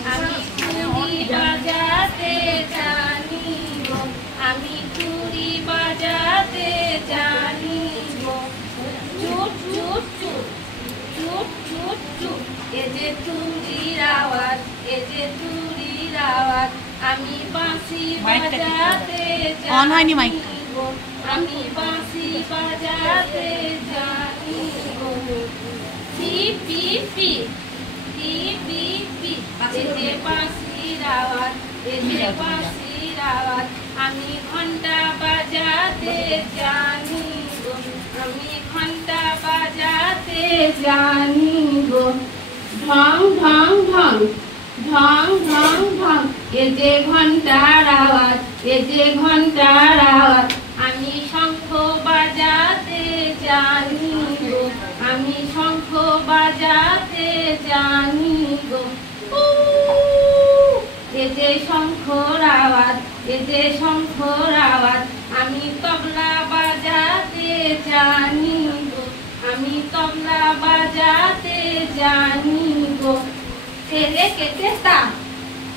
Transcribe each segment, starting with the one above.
আমি চুরি বাজাতে জানি গো, আমি চুরি বাজাতে জানি গো। চুট চুট চুট চুট চুট চুট, এ যে চুরির আওয়াজ, এ যে চুরির আওয়াজ। আমি বাঁশি বাজাতে জানি গো, আমি বাঁশি বাজাতে জানি গো। পি পি পি পি পি পি, এ যে বাঁশির আওয়াজ, এ যে বাঁশির আওয়াজ। আমি ঘন্টা বাজাতে জানি গো, আমি ঘন্টা বাজাতে জানি গো। ঢং ঢং ঢং ঢং ঢং ঢং, এ যে ঘন্টার আওয়াজ, এ যে ঘন্টার আওয়াজ। আমি শঙ্খ বাজাতে জানি গো, আমি শঙ্খ বাজাতে জানি গো। এ যে শঙ্খর আওয়াজ, এ যে শঙ্খর আওয়াজ। আমি তবলা বাজাতে জানি গো, আমি তবলা বাজাতে জানি গো। তেরে কেটে তা,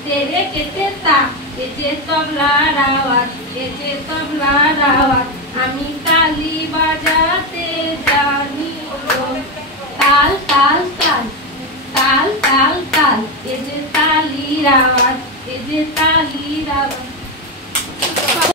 তেরে কেটে তা, এ যে তবলার আওয়াজ, এ যে তবলার আওয়াজ। আমি তালি বাজাতে জানি গো। তাল তাল তাল তাল তাল তাল, এ যে তালির আওয়াজ, এ যে তালির আওয়াজ।